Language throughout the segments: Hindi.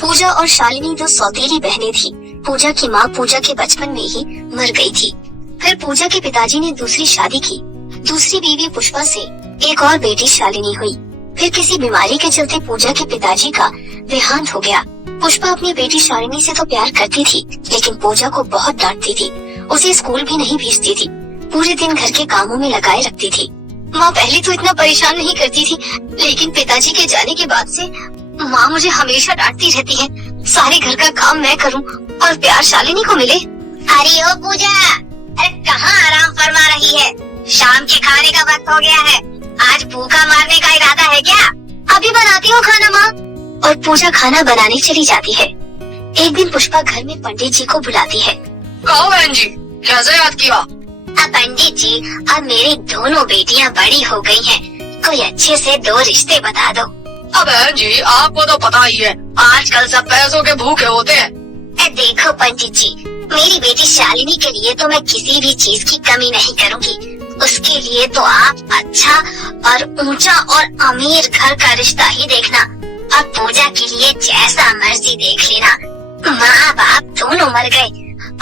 पूजा और शालिनी दो सौतेली बहनें थी। पूजा की माँ पूजा के बचपन में ही मर गई थी। फिर पूजा के पिताजी ने दूसरी शादी की। दूसरी बीवी पुष्पा से एक और बेटी शालिनी हुई। फिर किसी बीमारी के चलते पूजा के पिताजी का देहांत हो गया। पुष्पा अपनी बेटी शालिनी से तो प्यार करती थी, लेकिन पूजा को बहुत डांटती थी। उसे स्कूल भी नहीं भेजती थी। पूरे दिन घर के कामों में लगाए रखती थी। माँ पहले तो इतना परेशान नहीं करती थी, लेकिन पिताजी के जाने के बाद से माँ मुझे हमेशा डांटती रहती है। सारे घर का काम मैं करूँ और प्यार शालिनी को मिले। अरे ओ पूजा, अरे कहाँ आराम फरमा रही है? शाम के खाने का वक्त हो गया है। आज भूखा मारने का इरादा है क्या? अभी बनाती हूँ खाना माँ। और पूजा खाना बनाने चली जाती है। एक दिन पुष्पा घर में पंडित जी को बुलाती है। कहो बहन जी, कैसे याद किया? अब पंडित जी, अब मेरी दोनों बेटियां बड़ी हो गई हैं। कोई अच्छे से दो रिश्ते बता दो। अब बहन जी, आपको तो पता ही है, आजकल सब पैसों के भूखे होते हैं। देखो पंडित जी, मेरी बेटी शालिनी के लिए तो मैं किसी भी चीज की कमी नहीं करूंगी। उसके लिए तो आप अच्छा और ऊंचा और अमीर घर का रिश्ता ही देखना। अब पूजा के लिए जैसा मर्जी देख लेना। माँ बाप दोनों मर गए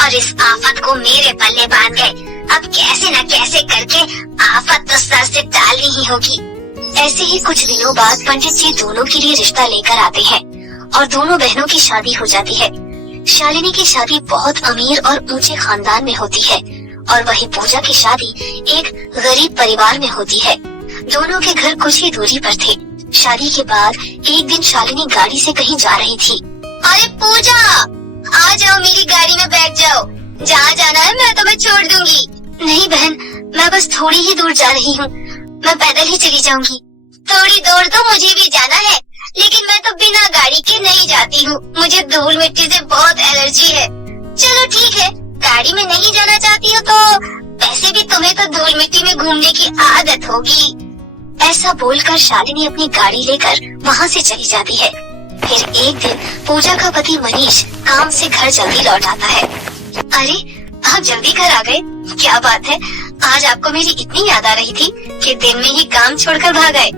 और इस आफत को मेरे पल्ले बांध गए। अब कैसे न कैसे करके आफत तो सर से टालनी ही होगी। ऐसे ही कुछ दिनों बाद पंडित जी दोनों के लिए रिश्ता लेकर आते हैं और दोनों बहनों की शादी हो जाती है। शालिनी की शादी बहुत अमीर और ऊंचे खानदान में होती है और वही पूजा की शादी एक गरीब परिवार में होती है। दोनों के घर कुछ ही दूरी पर थे। शादी के बाद एक दिन शालिनी गाड़ी से कहीं जा रही थी। अरे पूजा, आ जाओ, मेरी गाड़ी में बैठ जाओ। जहाँ जाना है मैं तुम्हें छोड़ दूंगी। नहीं बहन, मैं बस थोड़ी ही दूर जा रही हूँ। मैं पैदल ही चली जाऊंगी। थोड़ी दूर तो मुझे भी जाना है, लेकिन मैं तो बिना गाड़ी के नहीं जाती हूँ। मुझे धूल मिट्टी से बहुत एलर्जी है। चलो ठीक है, गाड़ी में नहीं जाना चाहती हो तो वैसे भी तुम्हें तो धूल मिट्टी में घूमने की आदत होगी। ऐसा बोलकर शालिनी अपनी गाड़ी लेकर वहाँ से चली जाती है। फिर एक दिन पूजा का पति मनीष काम से घर जल्दी लौट आता है। अरे, आप जल्दी घर आ गए, क्या बात है? आज आपको मेरी इतनी याद आ रही थी कि दिन में ही काम छोड़कर भाग आए।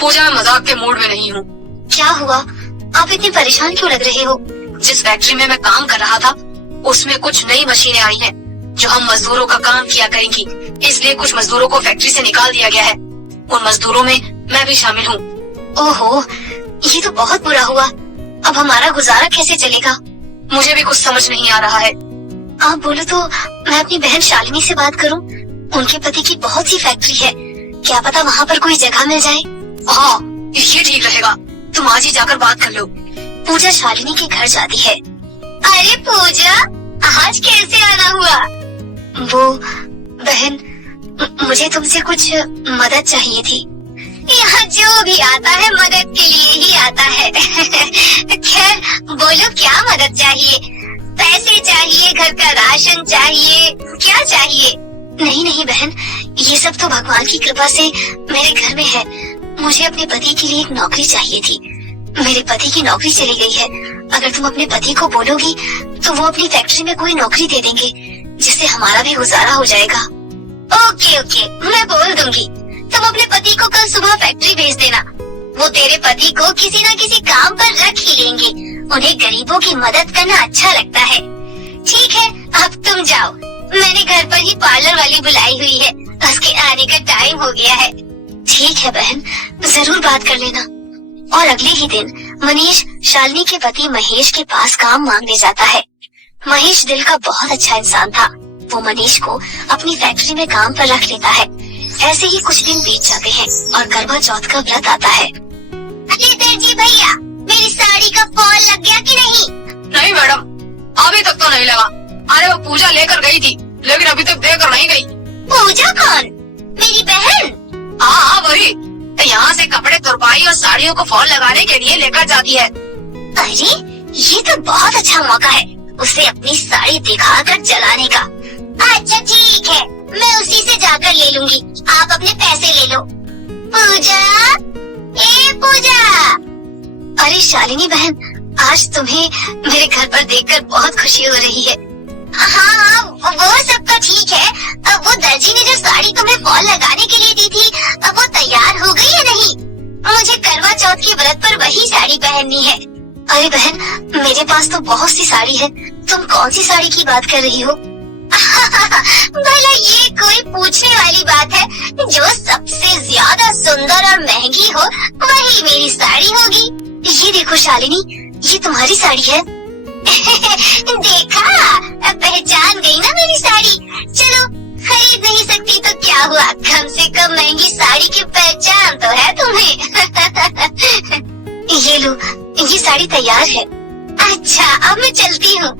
पूजा, मैं मजाक के मूड में नहीं हूँ। क्या हुआ? आप इतने परेशान क्यों लग रहे हो? जिस फैक्ट्री में मैं काम कर रहा था, उसमें कुछ नई मशीनें आई हैं, जो हम मजदूरों का काम किया करेंगी। इसलिए कुछ मजदूरों को फैक्ट्री से निकाल दिया गया है। उन मजदूरों में मैं भी शामिल हूँ। ओहो, ये तो बहुत बुरा हुआ। अब हमारा गुजारा कैसे चलेगा? मुझे भी कुछ समझ नहीं आ रहा है। आप बोलो तो मैं अपनी बहन शालिनी से बात करूं। उनके पति की बहुत सी फैक्ट्री है, क्या पता वहाँ पर कोई जगह मिल जाए। हाँ, ये ठीक रहेगा। तुम आज ही जाकर बात कर लो। पूजा शालिनी के घर जाती है। अरे पूजा, आज कैसे आना हुआ? वो बहन, मुझे तुमसे कुछ मदद चाहिए थी। यहाँ जो भी आता है मदद के लिए ही आता है। खैर बोलो, क्या मदद चाहिए? पैसे चाहिए, घर का राशन चाहिए, क्या चाहिए? नहीं बहन, ये सब तो भगवान की कृपा से मेरे घर में है। मुझे अपने पति के लिए एक नौकरी चाहिए थी। मेरे पति की नौकरी चली गई है। अगर तुम अपने पति को बोलोगी तो वो अपनी फैक्ट्री में कोई नौकरी दे देंगे, जिससे हमारा भी गुजारा हो जाएगा। ओके, मैं बोल दूंगी। तुम अपने पति को कल सुबह फैक्ट्री भेज देना। वो तेरे पति को किसी न किसी काम पर रख ही लेंगे। उन्हें गरीबों की मदद करना अच्छा लगता है। ठीक है, अब तुम जाओ। मैंने घर पर ही पार्लर वाली बुलाई हुई है, उसके आने का टाइम हो गया है। ठीक है बहन, जरूर बात कर लेना। और अगले ही दिन मनीष शालिनी के पति महेश के पास काम मांगने जाता है। महेश दिल का बहुत अच्छा इंसान था। वो मनीष को अपनी फैक्ट्री में काम पर रख लेता है। ऐसे ही कुछ दिन बीत जाते हैं और करवा चौथ का व्रत आता है। अरे दर्जी भैया, मेरी साड़ी का फॉल लग गया कि नहीं? नहीं मैडम, अभी तक तो नहीं लगा। अरे वो पूजा लेकर गई थी, लेकिन अभी तक देकर नहीं गई। पूजा कौन? मेरी बहन? हाँ वही। यहाँ से कपड़े तुरपाई और साड़ियों को फॉल लगाने के लिए लेकर जाती है। अरे ये तो बहुत अच्छा मौका है उसे अपनी साड़ी दिखाकर जलाने का। अच्छा ठीक है, मैं उसी से जाकर ले लूंगी। आप अपने पैसे ले लो। पूजा, ए पूजा। अरे शालिनी बहन, आज तुम्हें मेरे घर पर देखकर बहुत खुशी हो रही है। हाँ, वो सब तो ठीक है। वो दर्जी ने जो साड़ी तुम्हें फॉल लगाने के लिए दी थी, वो तैयार हो गई है नहीं? मुझे करवा चौथ के व्रत पर वही साड़ी पहननी है। अरे बहन, मेरे पास तो बहुत सी साड़ी है, तुम कौन सी साड़ी की बात कर रही हो? भला ये कोई पूछने वाली बात है? जो सबसे ज्यादा सुंदर और महंगी हो वही मेरी साड़ी होगी। ये देखो शालिनी, ये तुम्हारी साड़ी है। देखा, पहचान गई ना मेरी साड़ी। चलो, खरीद नहीं सकती तो क्या हुआ, कम से कम महंगी साड़ी की पहचान तो है तुम्हें। ये लो, ये साड़ी तैयार है। अच्छा, अब मैं चलती हूँ।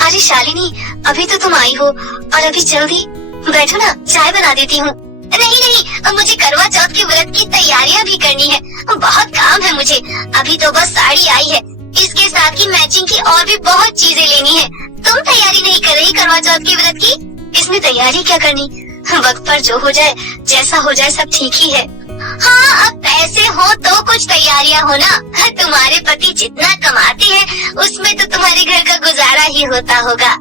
अरे शालिनी, अभी तो तुम आई हो और अभी जल्दी बैठो ना, चाय बना देती हूँ। नहीं नहीं, मुझे करवा चौथ के व्रत की तैयारियां भी करनी है, बहुत काम है मुझे। अभी तो बस साड़ी आई है, इसके साथ ही मैचिंग की और भी बहुत चीजें लेनी है। तुम तैयारी नहीं कर रही करवा चौथ के व्रत की? इसमें तैयारी क्या करनी, वक्त पर जो हो जाए, जैसा हो जाए, सब ठीक ही है। हाँ, अब पैसे हो तो कुछ तैयारियां हो ना। तुम्हारे पति जितना कमाते हैं उसमें तो तुम्हारे घर का गुजारा ही होता होगा।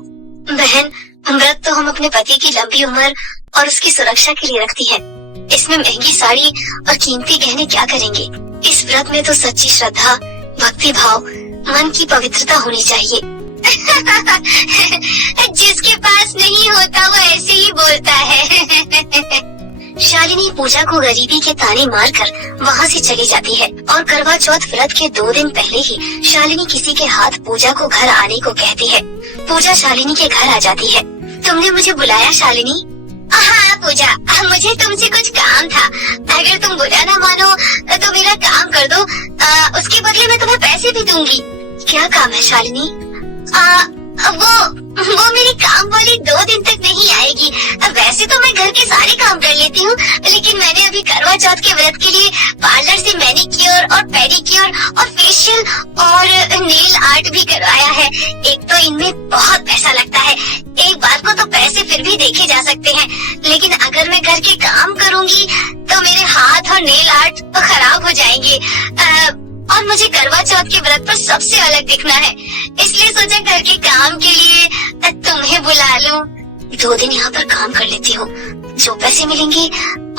बहन, व्रत तो हम अपने पति की लंबी उम्र और उसकी सुरक्षा के लिए रखती है। इसमें महंगी साड़ी और कीमती गहने क्या करेंगे? इस व्रत में तो सच्ची श्रद्धा, भक्ति भाव, मन की पवित्रता होनी चाहिए। जिसके पास नहीं होता वो ऐसे ही बोलता है। शालिनी पूजा को गरीबी के ताने मारकर वहाँ से चली जाती है और करवा चौथ व्रत के 2 दिन पहले ही शालिनी किसी के हाथ पूजा को घर आने को कहती है। पूजा शालिनी के घर आ जाती है। तुमने मुझे बुलाया शालिनी? हाँ पूजा, मुझे तुमसे कुछ काम था। अगर तुम बुरा ना मानो तो मेरा काम कर दो, उसके बदले मैं तुम्हें पैसे भी दूंगी। क्या काम है शालिनी? वो मेरी काम वाली 2 दिन तक नहीं आएगी। वैसे तो मैं घर के सारे काम कर लेती हूँ, लेकिन मैंने अभी करवा चौथ के व्रत के लिए पार्लर से मैनिक्योर और पेडिक्योर और फेशियल और नेल आर्ट भी करवाया है। एक तो इनमें बहुत पैसा लगता है, एक बात को तो पैसे फिर भी देखे जा सकते हैं, लेकिन अगर मैं घर के काम करूँगी तो मेरे हाथ और नेल आर्ट तो खराब हो जाएंगे। और मुझे करवा चौथ के व्रत पर सबसे अलग दिखना है, इसलिए सोचा घर के काम के लिए तुम्हें बुला लूं। 2 दिन यहाँ पर काम कर लेती हूँ, जो पैसे मिलेंगे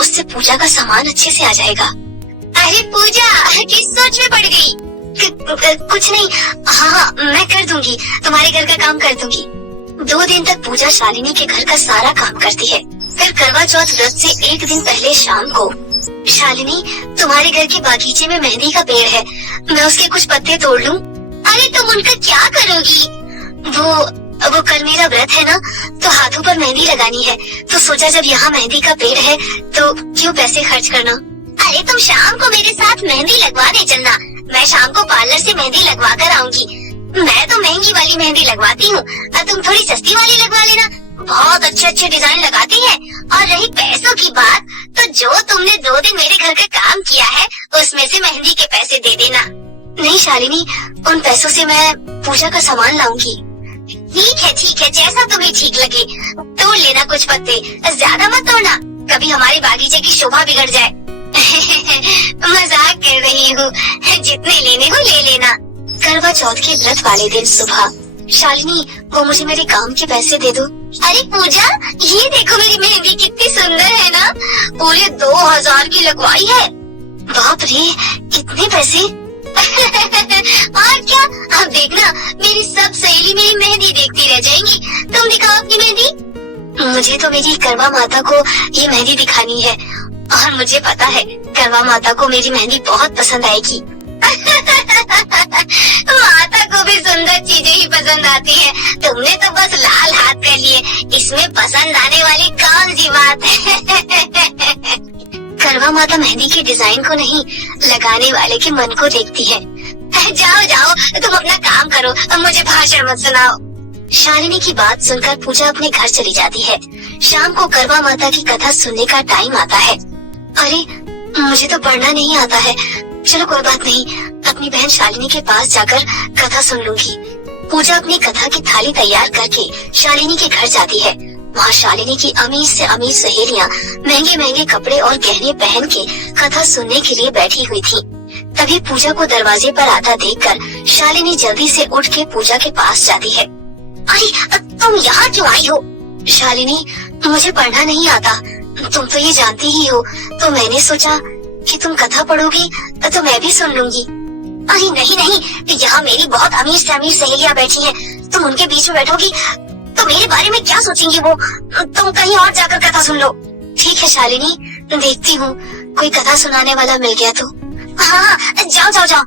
उससे पूजा का सामान अच्छे से आ जाएगा। अरे पूजा, किस सोच में पड़ गई? कुछ नहीं, हाँ मैं कर दूंगी, तुम्हारे घर का काम कर दूंगी। 2 दिन तक पूजा शालिनी के घर का सारा काम करती है। फिर करवा चौथ व्रत से 1 दिन पहले शाम को, शालिनी तुम्हारे घर के बागीचे में मेहंदी का पेड़ है, मैं उसके कुछ पत्ते तोड़ लूं? अरे तुम उनका क्या करोगी? वो कल मेरा व्रत है ना, तो हाथों पर मेहंदी लगानी है, तो सोचा जब यहाँ मेहंदी का पेड़ है तो क्यों पैसे खर्च करना। अरे तुम शाम को मेरे साथ मेहंदी लगवाने चलना, मैं शाम को पार्लर से मेहंदी लगवा कर आऊंगी। मैं तो महंगी वाली मेहंदी लगवाती हूँ, तुम थोड़ी सस्ती वाली लगवा लेना, बहुत अच्छे अच्छे डिजाइन लगाती है। और रही पैसों की बात, तो जो तुमने 2 दिन मेरे घर का काम किया है उसमें से मेहंदी के पैसे दे देना। नहीं शालिनी, उन पैसों से मैं पूजा का सामान लाऊंगी। ठीक है, जैसा तुम्हें ठीक लगे। तोड़ लेना कुछ पत्ते, ज्यादा मत तोड़ना, कभी हमारे बागीचे की शोभा बिगड़ जाए। मजाक कर रही हूँ, जितने लेने हो ले लेना। करवा चौथ के व्रत वाले दिन सुबह, शालिनी वो मुझे मेरे काम के पैसे दे दो। अरे पूजा, ये देखो मेरी मेहंदी कितनी सुंदर है ना, पूरे 2000 की लगवाई है। बाप रे, इतने पैसे? और क्या, अब देखना मेरी सब सहेली मेरी मेहंदी देखती रह जाएंगी। तुम दिखाओ अपनी मेहंदी। मुझे तो मेरी करवा माता को ये मेहंदी दिखानी है, और मुझे पता है करवा माता को मेरी मेहंदी बहुत पसंद आएगी। माता को भी सुंदर चीजें ही पसंद आती है, तुमने तो बस लाल हाथ कर लिए, इसमें पसंद आने वाली कौन सी बात है। करवा माता मेहंदी के डिजाइन को नहीं, लगाने वाले के मन को देखती है। जाओ तुम अपना काम करो, मुझे भाषण मत सुनाओ। शालिनी की बात सुनकर पूजा अपने घर चली जाती है। शाम को करवा माता की कथा सुनने का टाइम आता है। अरे मुझे तो पढ़ना नहीं आता है, चलो कोई बात नहीं, अपनी बहन शालिनी के पास जाकर कथा सुन लूंगी। पूजा अपनी कथा की थाली तैयार करके शालिनी के घर जाती है। वहाँ शालिनी की अमीर से अमीर सहेलियाँ महंगे महंगे कपड़े और गहने पहन के कथा सुनने के लिए बैठी हुई थी। तभी पूजा को दरवाजे पर आता देखकर शालिनी जल्दी से उठ के पूजा के पास जाती है। अरे तुम यहाँ क्यों आई हो? शालिनी, मुझे पढ़ना नहीं आता, तुम तो ये जानती ही हो, तो मैंने सोचा कि तुम कथा पढ़ोगी तो मैं भी सुन लूंगी। अरे नहीं नहीं, यहाँ मेरी बहुत अमीर से अमीर सहेलियाँ बैठी हैं, तुम उनके बीच में बैठोगी तो मेरे बारे में क्या सोचेंगी वो? तुम कहीं और जाकर कथा सुन लो। ठीक है शालिनी, देखती हूँ कोई कथा सुनाने वाला मिल गया तो। हाँ, जाओ जाओ जाओ।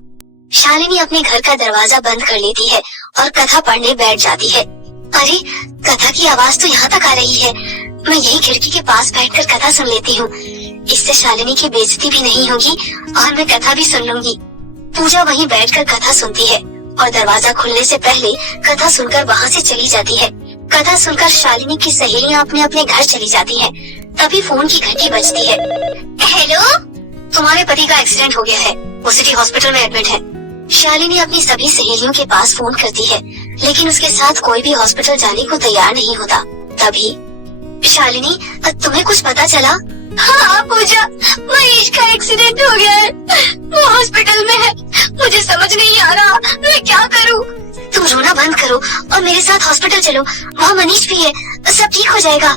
शालिनी अपने घर का दरवाजा बंद कर लेती है और कथा पढ़ने बैठ जाती है। अरे कथा की आवाज तो यहाँ तक आ रही है, मैं यही खिड़की के पास बैठकर कथा सुन लेती हूँ। इससे शालिनी की बेइज्जती भी नहीं होगी और मैं कथा भी सुन लूंगी। पूजा वहीं बैठकर कथा सुनती है और दरवाजा खुलने से पहले कथा सुनकर वहाँ से चली जाती है। कथा सुनकर शालिनी की सहेलियाँ अपने अपने घर चली जाती हैं। तभी फोन की घंटी बजती है। हेलो, तुम्हारे पति का एक्सीडेंट हो गया है, वो सिटी हॉस्पिटल में एडमिट है। शालिनी अपनी सभी सहेलियों के पास फोन करती है, लेकिन उसके साथ कोई भी हॉस्पिटल जाने को तैयार नहीं होता। तभी शालिनी, तुम्हें कुछ पता चला? हाँ पूजा, महेश का एक्सीडेंट हो गया है, वो हॉस्पिटल में है, मुझे समझ नहीं आ रहा मैं क्या करूँ। तुम रोना बंद करो और मेरे साथ हॉस्पिटल चलो, वहाँ मनीष भी है, सब ठीक हो जाएगा।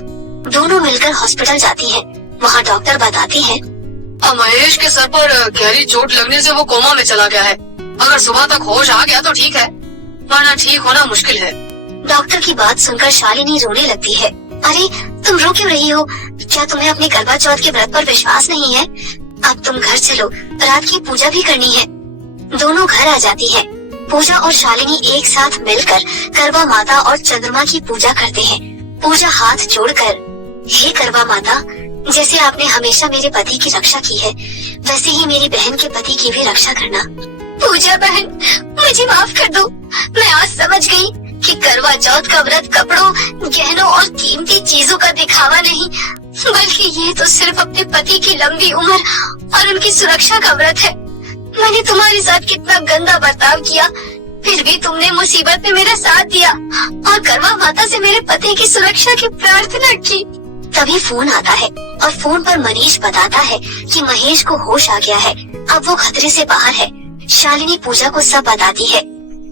दोनों मिलकर हॉस्पिटल जाती हैं। वहाँ डॉक्टर बताते हैं, महेश के सर पर गहरी चोट लगने से वो कोमा में चला गया है। अगर सुबह तक होश आ गया तो ठीक है, वरना ठीक होना मुश्किल है। डॉक्टर की बात सुनकर शालिनी रोने लगती है। अरे तुम रो क्यों रही हो? क्या तुम्हें अपने करवा चौथ के व्रत पर विश्वास नहीं है? अब तुम घर चलो, रात की पूजा भी करनी है। दोनों घर आ जाती हैं। पूजा और शालिनी एक साथ मिलकर करवा माता और चंद्रमा की पूजा करते हैं। पूजा हाथ जोड़कर, हे करवा माता, जैसे आपने हमेशा मेरे पति की रक्षा की है, वैसे ही मेरी बहन के पति की भी रक्षा करना। पूजा बहन, मुझे माफ कर दो, मैं आज समझ गई कि करवा चौथ का व्रत कपड़ों, गहनों और कीमती चीजों का दिखावा नहीं, बल्कि ये तो सिर्फ अपने पति की लंबी उम्र और उनकी सुरक्षा का व्रत है। मैंने तुम्हारे साथ कितना गंदा बर्ताव किया, फिर भी तुमने मुसीबत में मेरा साथ दिया और करवा माता से मेरे पति की सुरक्षा की प्रार्थना की। तभी फोन आता है और फोन पर मनीष बताता है कि महेश को होश आ गया है, अब वो खतरे से बाहर है। शालिनी पूजा को सब बताती है।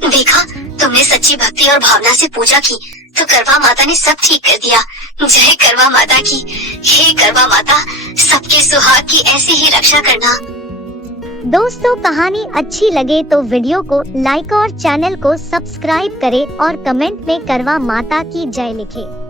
देखा, तुमने सच्ची भक्ति और भावना से पूजा की तो करवा माता ने सब ठीक कर दिया। जय करवा माता की। हे करवा माता, सबके सुहाग की ऐसी ही रक्षा करना। दोस्तों, कहानी अच्छी लगे तो वीडियो को लाइक और चैनल को सब्सक्राइब करें और कमेंट में करवा माता की जय लिखें।